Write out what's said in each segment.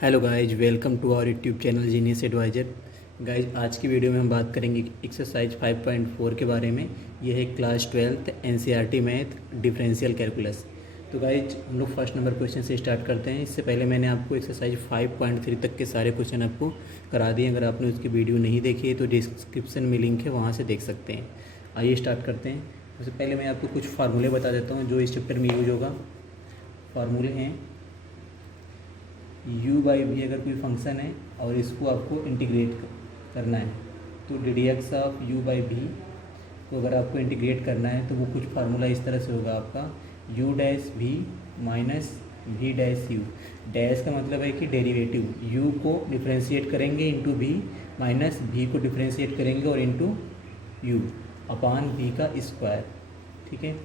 Hello guys, welcome to our YouTube channel genius adviser. Guys, आज की video में हम बात करेंगे एक्सरसाइज 5.4 के बारे में। यह है class 12th NCERT math differential calculus. तो गाइज, हम लोग फर्स्ट नंबर क्वेश्चन से स्टार्ट करते हैं। इससे पहले मैंने आपको एक्सरसाइज 5.3 तक के सारे क्वेश्चन आपको करा दिए। अगर आपने उसकी वीडियो नहीं देखी है तो डिस्क्रिप्शन में लिंक है, वहाँ से देख सकते हैं। आइए स्टार्ट करते हैं। सबसे पहले मैं आपको कुछ फार्मूले बता देता हूँ जो इस चैप्टर में यूज होगा। फार्मूले हैं u बाई वी अगर कोई फंक्शन है और इसको आपको इंटीग्रेट करना है तो d d x of u by v को अगर आपको इंटीग्रेट करना है तो वो कुछ फार्मूला इस तरह से होगा आपका u dash v minus v dash u. Dash का मतलब है कि डेरिवेटिव, u को डिफ्रेंशिएट करेंगे इंटू v माइनस v को डिफ्रेंशिएट करेंगे और इंटू u अपान v का स्क्वायर। ठीक है,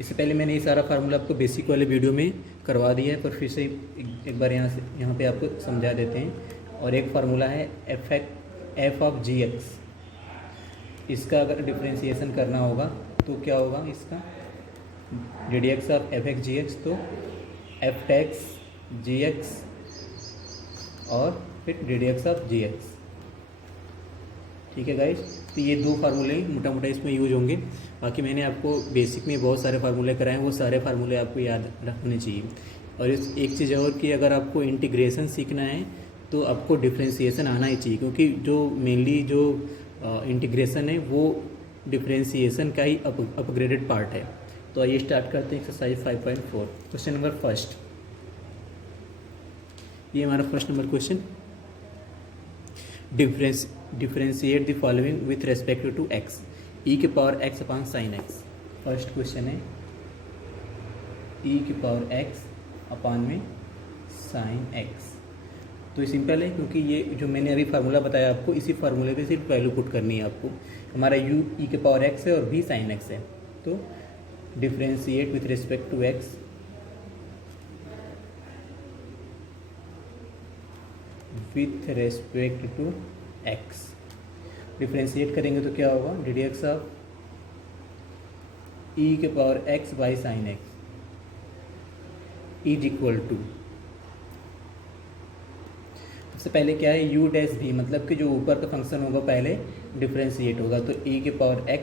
इससे पहले मैंने ये सारा फार्मूला आपको बेसिक वाले वीडियो में करवा दिया है, पर फिर से एक बार यहाँ पे आपको समझा देते हैं। और एक फार्मूला है एफ ऑफ जी एक्स। इसका अगर डिफ्रेंशिएशन करना होगा तो क्या होगा, इसका d d x of f x g x, तो एफ टैक्स जी एक्स और फिर d d x of g x. ठीक है गाइज, तो ये दो फार्मूले मोटा मोटा इसमें यूज होंगे। बाकी मैंने आपको बेसिक में बहुत सारे फार्मूले कराए हैं, वो सारे फार्मूले आपको याद रखने चाहिए। और इस एक चीज़ और कि अगर आपको इंटीग्रेशन सीखना है तो आपको डिफ्रेंशिएशन आना ही चाहिए, क्योंकि जो मेनली जो इंटीग्रेशन है वो डिफ्रेंशिएशन का ही अपग्रेडेड पार्ट है। तो आइए स्टार्ट करते हैं एक्सरसाइज 5.4। क्वेश्चन नंबर फर्स्ट, ये हमारा first number question. Differentiate the following with respect to x, e के power x upon sine x. First question है ई के पावर एक्स अपान में साइन एक्स। तो ये सिंपल है, क्योंकि ये जो मैंने अभी फार्मूला बताया आपको, इसी फार्मूले पे सिर्फ वैल्यू पुट करनी है आपको। हमारा u ई के पावर एक्स है और v साइन एक्स है। तो differentiate with respect to x, with respect to x differentiate करेंगे तो क्या होगा, d d x of e के power x by sine x is equal to, सबसे पहले क्या है u डैश भी, मतलब कि जो ऊपर का फंक्शन होगा पहले डिफ्रेंशिएट होगा। तो e के पावर x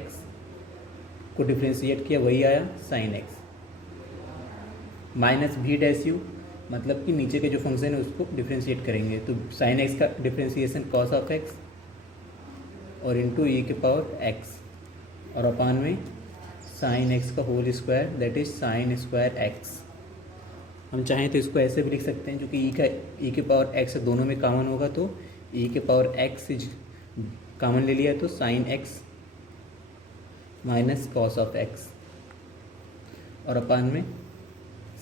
को डिफ्रेंशिएट किया, वही आया साइन x, माइनस भी डैश यू, मतलब कि नीचे के जो फंक्शन है उसको डिफ्रेंशिएट करेंगे। तो साइन x का डिफ्रेंशिएशन कॉस ऑफ x और इंटू e के पावर x और अपान में साइन x का whole square, that is sine square x। हम चाहें तो इसको ऐसे भी लिख सकते हैं, क्योंकि e के पावर x दोनों में कॉमन होगा, तो e के पावर x कॉमन ले लिया तो sine x minus cos of x और अपान में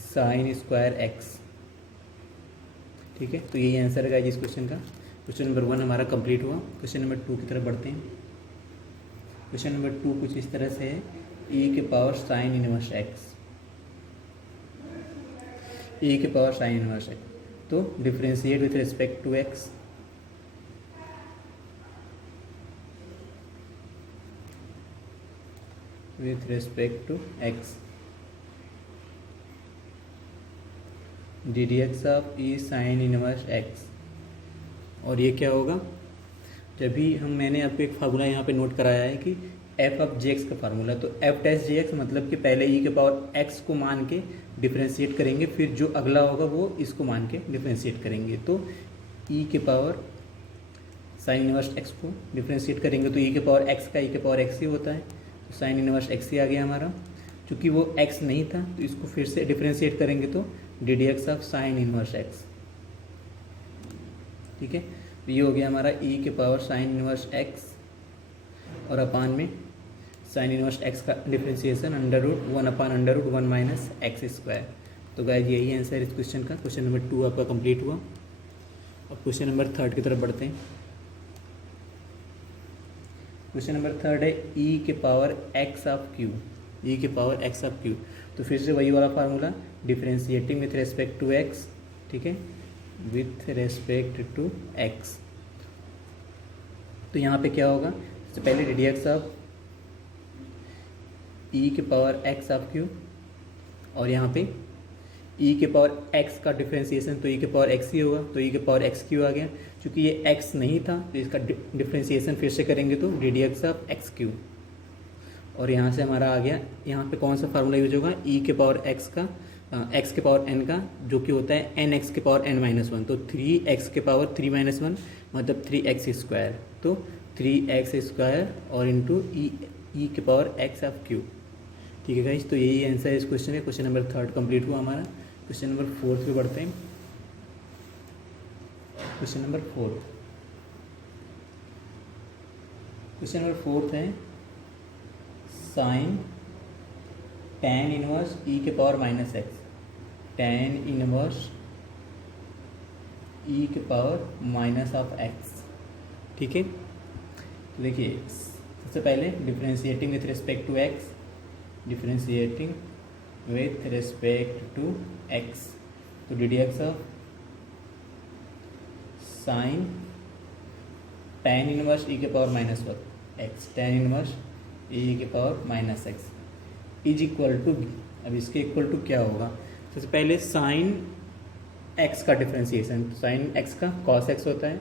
साइन स्क्वायर x। ठीक है, तो यही आंसर है इस क्वेश्चन का। क्वेश्चन नंबर 1 हमारा कंप्लीट हुआ। क्वेश्चन नंबर 2 की तरफ बढ़ते हैं। क्वेश्चन नंबर 2 कुछ इस तरह से है, e के power sine inverse x, e के पावर साइन इनवर्स x। तो differentiate with respect to x, with respect to x d d x of e sine inverse x। और ये क्या होगा, जब भी मैंने आपको एक फार्मूला यहाँ पे नोट कराया है कि एफ ऑफ जी एक्स का फार्मूला, तो एफ डैश जी एक्स मतलब कि पहले ई के पावर एक्स को मान के डिफ्रेंशिएट करेंगे, फिर जो अगला होगा वो इसको मान के डिफ्रेंशिएट करेंगे। तो ई के पावर साइन इनवर्स एक्स को डिफ्रेंशिएट करेंगे तो ई के पावर एक्स का ई के पावर एक्स ही होता है, तो साइन इनवर्स एक्स ही आ गया हमारा। चूँकि वो एक्स नहीं था तो इसको फिर से डिफ्रेंशिएट करेंगे तो d d x of sine inverse x. ठीक है, तो ये हो गया हमारा e के पावर साइन इनवर्स x और अपान में साइन इनवर्स x का differentiation under root 1 upon under root 1 minus x square. तो गाइज यही आंसर इस क्वेश्चन का। क्वेश्चन नंबर 2 आपका कंप्लीट हुआ। अब क्वेश्चन नंबर 3 की तरफ बढ़ते हैं। क्वेश्चन नंबर 3 है e के पावर x ऑफ q, e के पावर x ऑफ q। तो फिर से वही वाला formula, differentiating with respect to x। ठीक है, विथ रेस्पेक्ट टू x। तो यहाँ पे क्या होगा, सबसे पहले D d x of e के पावर x ऑफ q और यहाँ पे ई के पावर एक्स का डिफ्रेंसिएशन तो ई के पावर एक्स ही होगा, तो ई के पावर एक्स क्यू आ गया। क्योंकि ये एक्स नहीं था तो इसका डिफ्रेंसिएशन फिर से करेंगे तो d d x of x Q. और यहाँ से हमारा आ गया, यहाँ पे कौन सा फार्मूला यूज होगा, ई के पावर एक्स का एक्स के पावर एन का, जो कि होता है एन एक्स के पावर एन माइनस वन। तो 3x के पावर 3 माइनस वन मतलब 3x स्क्वायर, तो 3x स्क्वायर और इंटू ई के पावर एक्स ऑफ क्यू। ठीक है गाइस, तो यही आंसर है इस क्वेश्चन का। क्वेश्चन नंबर 3 कंप्लीट हुआ हमारा। क्वेश्चन नंबर 4 पे बढ़ते हैं। क्वेश्चन नंबर 4, क्वेश्चन नंबर 4 है साइन tan इनवर्स ई के power minus x, tan inverse e के पावर माइनस ऑफ एक्स। ठीक है, तो देखिए सबसे पहले differentiating with respect to x, differentiating with respect to x, तो d d x of sine tan inverse e के power minus one x, tan inverse e के power minus x is equal to, अब इसके equal to क्या होगा, सबसे पहले sine x का डिफ्रेंसिएशन, तो साइन एक्स का कॉस एक्स होता है,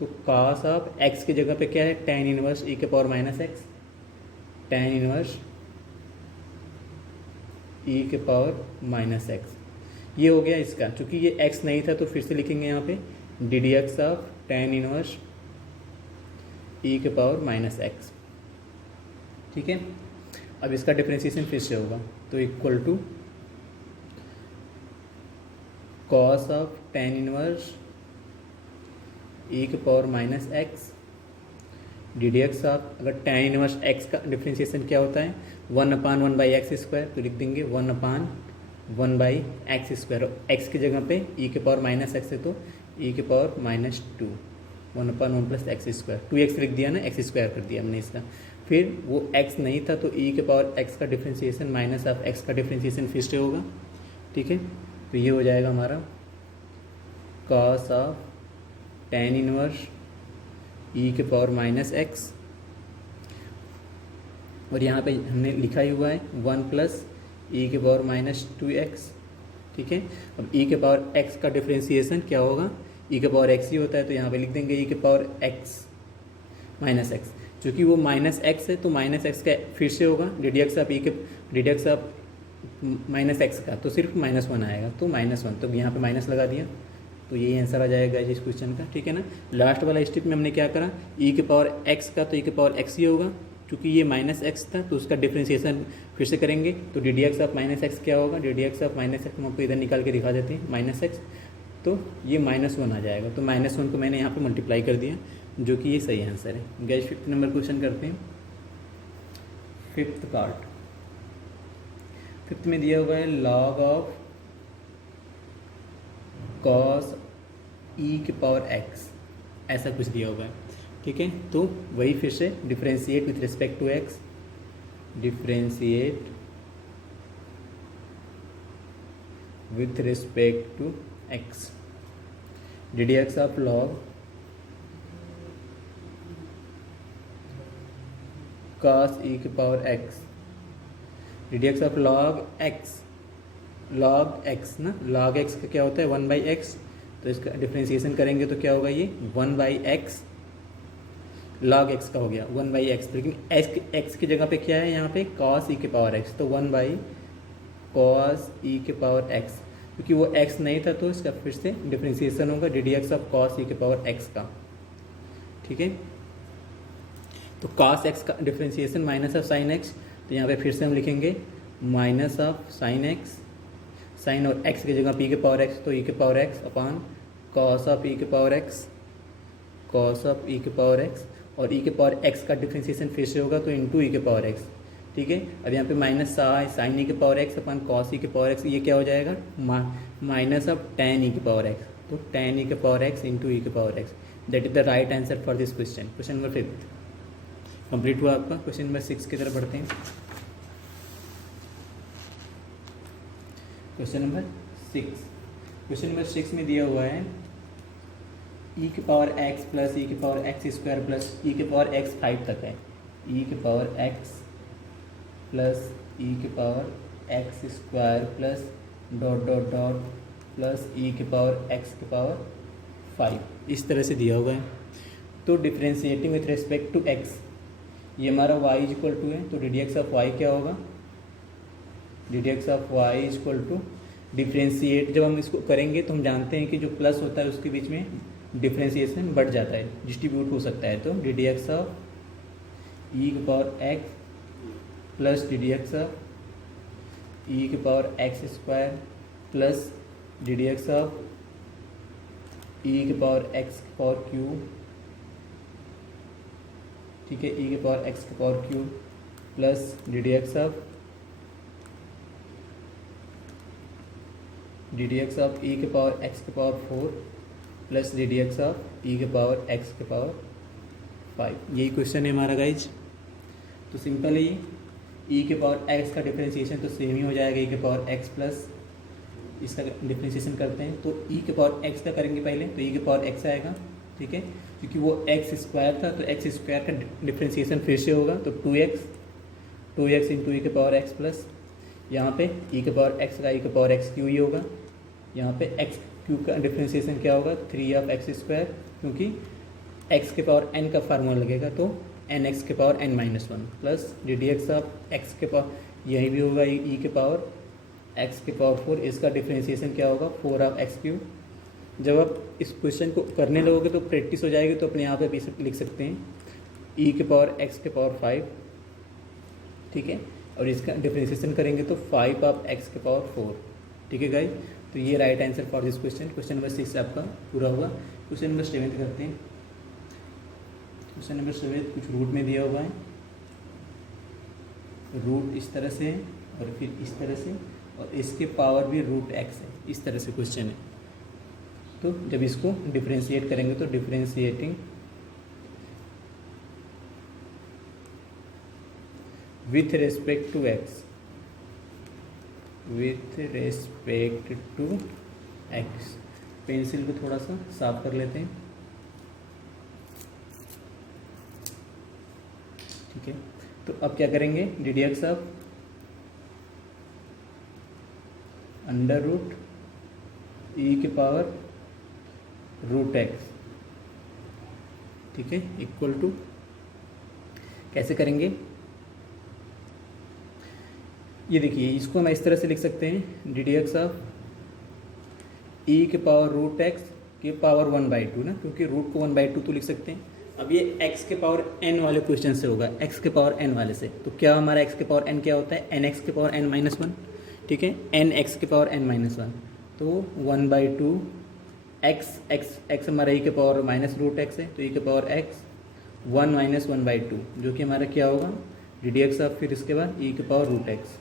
तो कॉस ऑफ एक्स की जगह पे क्या है, tan इनवर्स ई के power minus x, tan inverse e के पावर माइनस एक्स, ये हो गया इसका। चूँकि ये एक्स नहीं था तो फिर से लिखेंगे यहाँ पे d d x of tan inverse e के पावर माइनस एक्स। ठीक है, अब इसका डिफ्रेंसिएशन फिर से होगा, तो equal to cos of tan inverse e के power minus x d d x of, अगर tan इनवर्स एक्स का डिफ्रेंसिएशन क्या होता है 1/1/x स्क्वायर, तो लिख देंगे 1/1/x स्क्वायर, एक्स की जगह पे ई के पावर माइनस एक्स है तो ई के power minus 2, 1/1 plus x square, 2x लिख दिया ना, एक्स स्क्वायर कर दिया हमने इसका। फिर वो x नहीं था तो e के पावर x का डिफ्रेंसिएशन माइनस ऑफ x का डिफ्रेंसिएशन फिर से होगा। ठीक है, तो ये हो जाएगा हमारा cos of tan inverse e के पावर माइनस x, और यहाँ पे हमने लिखा ही हुआ है 1 प्लस e के पावर माइनस 2x। ठीक है, अब e के पावर x का डिफ्रेंसिएशन क्या होगा, e के पावर x ही होता है, तो यहाँ पे लिख देंगे e के पावर x माइनस एक्स, चूँकि वो माइनस एक्स है तो माइनस एक्स का फिर से होगा d d x of e के D d x of minus x का, तो सिर्फ -1 आएगा, तो -1, तो यहाँ पे माइनस लगा दिया, तो यही आंसर आ जाएगा इस क्वेश्चन का। ठीक है ना, लास्ट वाला स्टेप में हमने क्या करा, ई के पावर एक्स का तो ई के पावर एक्स ही होगा, क्योंकि ये माइनस एक्स था तो उसका डिफ्रेंसिएशन फिर से करेंगे, तो d d x of minus x क्या होगा, d d x of minus x हम आपको इधर निकाल के दिखा देते हैं माइनस एक्स, तो ये -1 आ जाएगा, तो -1 को मैंने यहाँ पे मल्टीप्लाई कर दिया, जो कि ये सही आंसर है। गैस 5th नंबर क्वेश्चन करते हैं, 5th पार्ट। 5th में दिया हुआ है लॉग ऑफ कॉस ई के पावर एक्स, ऐसा कुछ दिया हुआ है। ठीक है, तो वही फिर से differentiate with respect to x, differentiate with respect to x, d d x of log cos e के power x, d d x of log x, log x ना, log x का क्या होता है 1/x, तो इसका डिफ्रेंसिएशन करेंगे तो क्या होगा, ये 1/x log x का हो गया 1/x, लेकिन x की जगह पे क्या है यहाँ पे cos e के पावर x, तो 1/cos e के पावर x, क्योंकि वो x नहीं था तो इसका फिर से डिफ्रेंसिएशन होगा d d x of cos e के पावर x का। ठीक है, तो cos x का differentiation minus of sine x, तो यहाँ पे फिर से हम लिखेंगे minus of sine x, sine और x की जगह p के पावर x, तो e के power x upon cos of e के power x, cos of e के पावर x, और e के पावर x का डिफ्रेंसिएशन फिर से होगा तो इंटू e के पावर x। ठीक है, अब यहाँ पे माइनस साइन e के power x upon cos e के पावर x, ये क्या हो जाएगा माइनस ऑफ tan e के पावर x, तो tan e के पावर x इंटू e के power x, that is the right answer for this question. Question number 5 complete हुआ आपका। क्वेश्चन नंबर 6 की तरफ बढ़ते हैं। क्वेश्चन नंबर 6, क्वेश्चन नंबर 6 में दिया हुआ है e के पावर x प्लस e के power x square plus e के पावर x 5 तक है, e के पावर x प्लस e के power x square plus dot dot dot plus e के पावर एक्स के पावर 5, इस तरह से दिया हुआ है। तो differentiating with respect to x, ये हमारा y इज इक्वल टू है, तो d d x of y क्या होगा, d d x of y is equal to differentiate, जब हम इसको करेंगे तो हम जानते हैं कि जो प्लस होता है उसके बीच में डिफ्रेंशिएशन बढ़ जाता है, डिस्ट्रीब्यूट हो सकता है। तो d d x of e के power x plus d d x of e के power x square plus d d x of e के पावर एक्स के पावर क्यूब, ठीक है, ई के पावर एक्स के power cube plus d d x of e के power x के power 4 plus d d x of e के power x के पावर 5। यही क्वेश्चन है हमारा गाइज। तो सिंपल है, ई के पावर एक्स का डिफ्रेंशिएशन तो सेम ही हो जाएगा, ई के पावर एक्स प्लस इसका डिफ्रेंशिएशन करते हैं तो ई के पावर एक्स का करेंगे पहले, तो ई के पावर एक्स आएगा, ठीक है, क्योंकि वो एक्स स्क्वायर था तो एक्स स्क्वायर का डिफ्रेंशिएशन फिर से होगा, तो 2x इंटू ई के पावर एक्स प्लस यहाँ पे ई के पावर एक्स का ई के पावर एक्स क्यू ही होगा, यहाँ पे एक्स क्यूब का डिफ्रेंशिएशन क्या होगा 3x², क्योंकि एक्स के पावर n का फार्मूला लगेगा तो nx के power n-1 plus d d x of x के पावर यही भी होगा ई के पावर एक्स के पावर 4, इसका डिफ्रेंशिएशन क्या होगा 4x³। जब आप इस क्वेश्चन को करने लगोगे तो प्रैक्टिस हो जाएगी, तो अपने यहाँ पे भी लिख सकते हैं ई के पावर एक्स के पावर 5, ठीक है, और इसका डिफ्रेंशिएशन करेंगे तो 5x के पावर 4, ठीक है गाइस। तो ये right answer for this question. Question number 6 आपका पूरा हुआ। क्वेश्चन नंबर 7 करते हैं। क्वेश्चन नंबर 7 कुछ रूट में दिया हुआ है, रूट इस तरह से है और फिर इस तरह से, और इसके पावर भी √x है, इस तरह से क्वेश्चन है। तो जब इसको डिफ्रेंशिएट करेंगे तो differentiating with respect to x, with respect to x, pencil को थोड़ा सा साफ कर लेते हैं, ठीक है। तो अब क्या करेंगे, d d x of under root e के पावर √x, ठीक है, इक्वल टू, कैसे करेंगे ये देखिए, इसको हम इस तरह से लिख सकते हैं D d x of e के पावर √x के पावर 1/2 ना, क्योंकि रूट को 1/2 तो लिख सकते हैं। अब ये x के पावर n वाले क्वेश्चन से होगा, x के पावर n वाले से, तो क्या हमारा x के पावर n क्या होता है, nx के पावर n-1, ठीक है, nx के पावर n-1, तो 1/2 x हमारा e के पावर -√x है, तो e के पावर x 1 - 1/2, जो कि हमारा क्या होगा डी डी एक्स ऑफ, फिर इसके बाद e के पावर √x।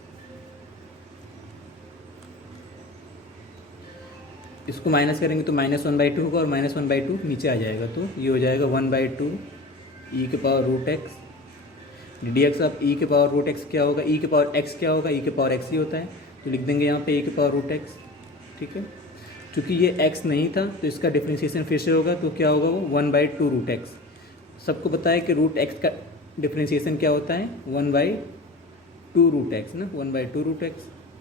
इसको माइनस करेंगे तो -1/2 होगा और -1/2 नीचे आ जाएगा, तो ये हो जाएगा 1/2 e के power √x। D d x of e के पावर √x क्या होगा, e के पावर x क्या होगा, e के पावर x ही होता है, तो लिख देंगे यहाँ पे e के पावर √x, ठीक है। क्योंकि ये x नहीं था तो इसका डिफ्रेंशिएशन फिर से होगा, तो क्या होगा वो 1/2 √x। सबको पता है कि √x का डिफ्रेंशिएशन क्या होता है 1/2 √x ना, 1/2 √x।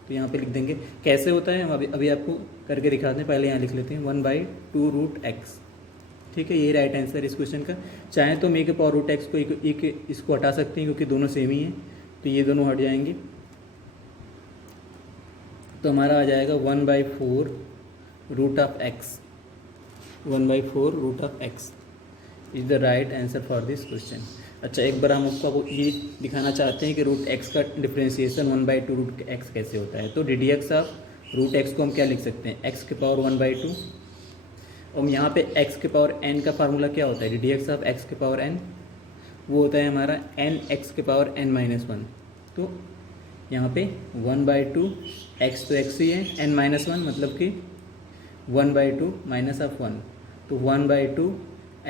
तो यहाँ पे लिख देंगे, कैसे होता है हम अभी आपको करके दिखाते हैं, पहले यहाँ लिख लेते हैं 1/2 √x, ठीक है। ये राइट आंसर इस क्वेश्चन का। चाहे तो हम e के पावर √x को इसको हटा सकते हैं क्योंकि दोनों सेम ही हैं, तो ये दोनों हट जाएंगे, तो हमारा आ जाएगा 1/4 √x, 1/4 √x is the right answer for this question. अच्छा, एक बार हम आपको ये दिखाना चाहते हैं कि √x का डिफ्रेंशिएशन 1/2 √x कैसे होता है। तो d d x of √x को हम क्या लिख सकते हैं, x के पावर 1/2, और यहाँ पे x के पावर n का फार्मूला क्या होता है, D d x of x के पावर n, वो होता है हमारा nx के पावर n-1। तो यहाँ पे 1/2 x तो x ही है, n-1 मतलब कि 1/2 -1, तो 1/2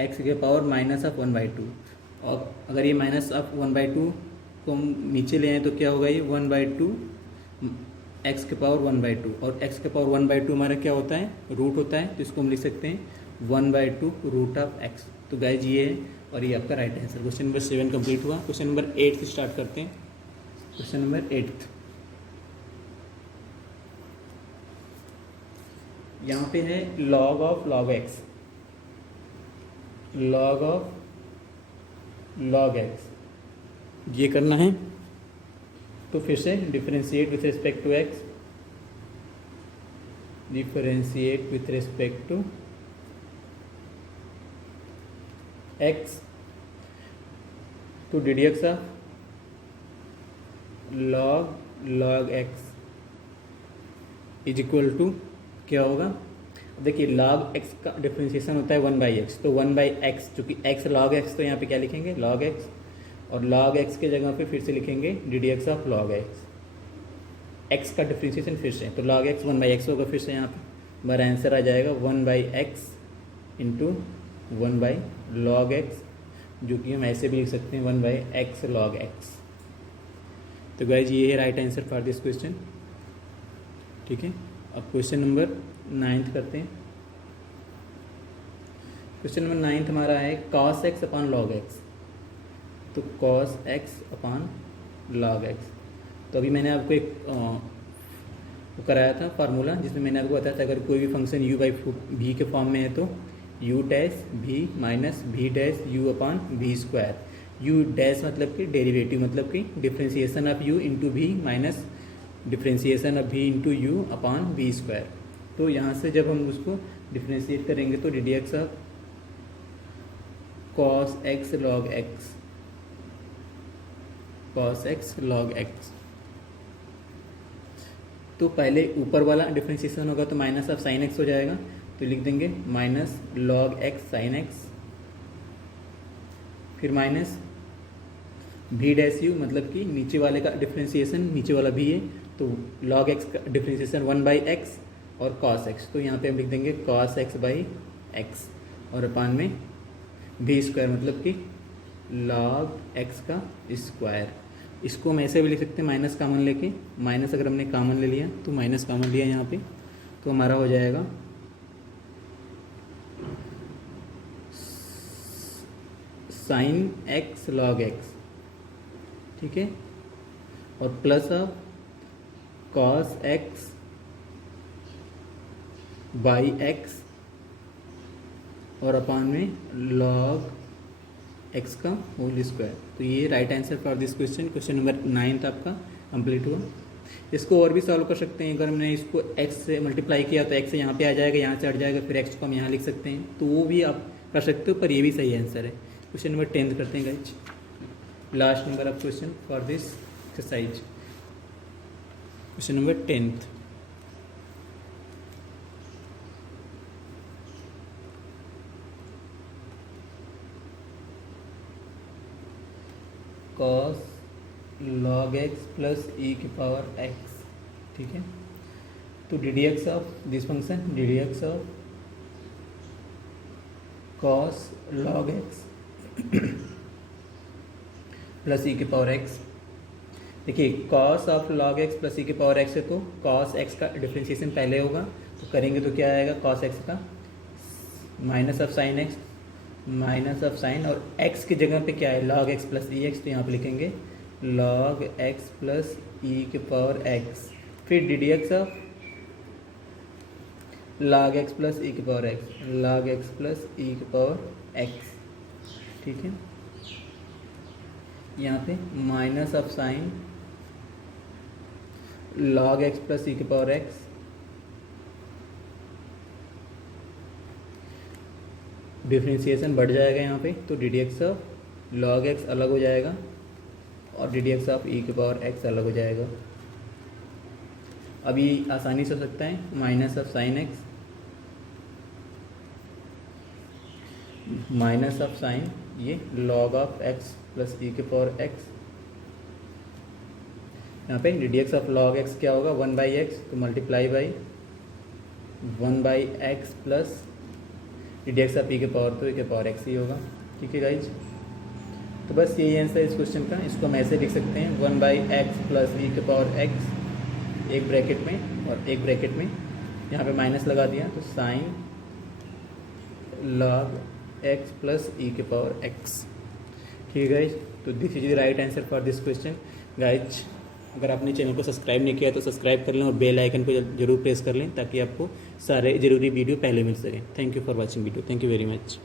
x के पावर -1/2, और अगर ये -1/2 को हम नीचे ले आए तो क्या होगा, ये 1/2 x के पावर 1/2, और x के पावर 1/2 हमारा क्या होता है रूट होता है, तो इसको हम लिख सकते हैं 1/2 √x। तो गाइज ये है और ये आपका right answer. Question number 7 complete हुआ। क्वेश्चन नंबर 8 से स्टार्ट करते हैं। क्वेश्चन नंबर 8, यहाँ पे है log of log x, log of log x, ये करना है। तो फिर से differentiate with respect to x, differentiate with respect to x, तो d d x of log x is equal to क्या होगा। देखिए log x का डिफरेंशिएशन होता है 1/x, तो 1/x, चूँकि x log x, तो यहाँ पे क्या लिखेंगे log x, और log x के जगह पे फिर से लिखेंगे D d x of log x। x का डिफरेंशिएशन फिर से, तो log x 1/x होगा, फिर से यहाँ पे हमारा आंसर आ जाएगा 1/x इंटू 1/log x, जो कि हम ऐसे भी लिख सकते हैं 1/x log x। तो गाइज ये है right answer for this question. ठीक है, अब क्वेश्चन नंबर 9 करते हैं। क्वेश्चन नंबर 9 हमारा है cos x upon log x, तो cos x upon log x। तो अभी मैंने आपको एक वो कराया था फार्मूला, जिसमें मैंने आपको बताया था अगर कोई भी फंक्शन u बाई v के फॉर्म में है तो u dash v minus v dash u upon v square. u dash मतलब कि डेरिवेटिव, मतलब कि differentiation of u into v minus differentiation of v into u upon v square. तो यहाँ से जब हम उसको डिफ्रेंशिएट करेंगे तो d d x of cos x log x, cos x log x, तो पहले ऊपर वाला डिफ्रेंशिएशन होगा तो माइनस ऑफ साइन एक्स हो जाएगा, तो लिख देंगे minus log x sine x, फिर माइनस v डैश u, मतलब कि नीचे वाले का डिफ्रेंशिएशन नीचे वाला v है, तो log x का डिफ्रेंशिएशन 1/x और cos x, तो यहाँ पे हम लिख देंगे cos x बाई x, और अपान में v स्क्वायर, मतलब कि log x का स्क्वायर। इसको हम ऐसे भी लिख सकते हैं माइनस कामन लेके, माइनस अगर हमने कामन ले लिया तो माइनस कामन लिया यहाँ पे, तो हमारा हो जाएगा साइन x log x। ठीक है, और plus of cos x by x, और अपान में log x का होल स्क्वायर। तो ये right answer for this question. Question number 9 आपका कंप्लीट हुआ। इसको और भी सॉल्व कर सकते हैं। अगर हमने इसको x से मल्टीप्लाई किया तो x यहाँ पे आ जाएगा, यहाँ से हट जाएगा, फिर x को हम यहाँ लिख सकते हैं, तो वो भी आप कर सकते हो, पर ये भी सही आंसर है। क्वेश्चन नंबर 10 करते हैं guys, last number of question for this exercise. Question number 10th, cos log x plus e की पावर x। ठीक है, तो d d x of this function, D d x of cos log x plus e की power x। देखिए cos of log x plus e की power x है, तो cos x का डिफ्रेंशिएशन पहले होगा, तो करेंगे तो क्या आएगा cos x का minus of sine x, minus of sine, और x की जगह पे क्या है log x plus e x, तो यहाँ पे लिखेंगे log x प्लस ई की पावर x, फिर d d x of log x plus e की power x, log x plus e की पावर x। ठीक है, यहाँ पे minus of sine log x plus e की पावर x, डिफ्रेंशिएशन बढ़ जाएगा यहाँ पे, तो d d x of log x अलग हो जाएगा और डी डी एक्स ऑफ ई की पावर x अलग हो जाएगा। अब ये आसानी से हो सकता है, minus of sine x, minus of sine ये log of x plus e की पावर x, यहाँ पे d d x of log x क्या होगा 1/x, तो multiply by 1/x plus d d x of e के पावर, तो ई के पावर x ही होगा। ठीक है गाइज, तो बस यही आंसर है इस क्वेश्चन का। इसको हम ऐसे लिख सकते हैं 1/x प्लस ई के पावर x, एक ब्रैकेट में और एक ब्रैकेट में यहाँ पे माइनस लगा दिया, तो sign log x plus e के पावर x। ठीक है गाइज, तो this is the right answer for this question guys. अगर आपने चैनल को सब्सक्राइब नहीं किया तो सब्सक्राइब कर लें और बेल आइकन को जरूर प्रेस कर लें ताकि आपको सारे ज़रूरी वीडियो पहले मिल सकें। Thank you for watching video. Thank you very much.